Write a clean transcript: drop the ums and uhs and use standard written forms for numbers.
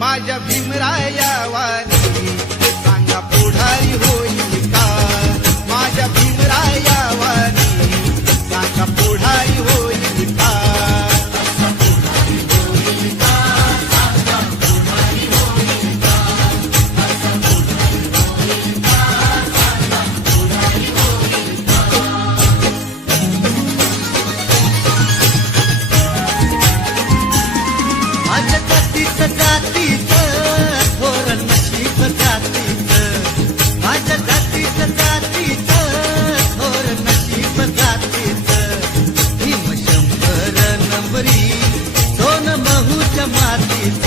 माझ्या भीमराया वाणी सांगा पुढारी होईल का? माझ्या भीमराया वाणी सांगा पुढारी होईल का? माझ्या जातीच जातीच थोर नशीब जातीच, माझ्या जातीच जातीच थोर नशीब जातीच, भीम 100 नंबरी सोन महूच्या मातीच.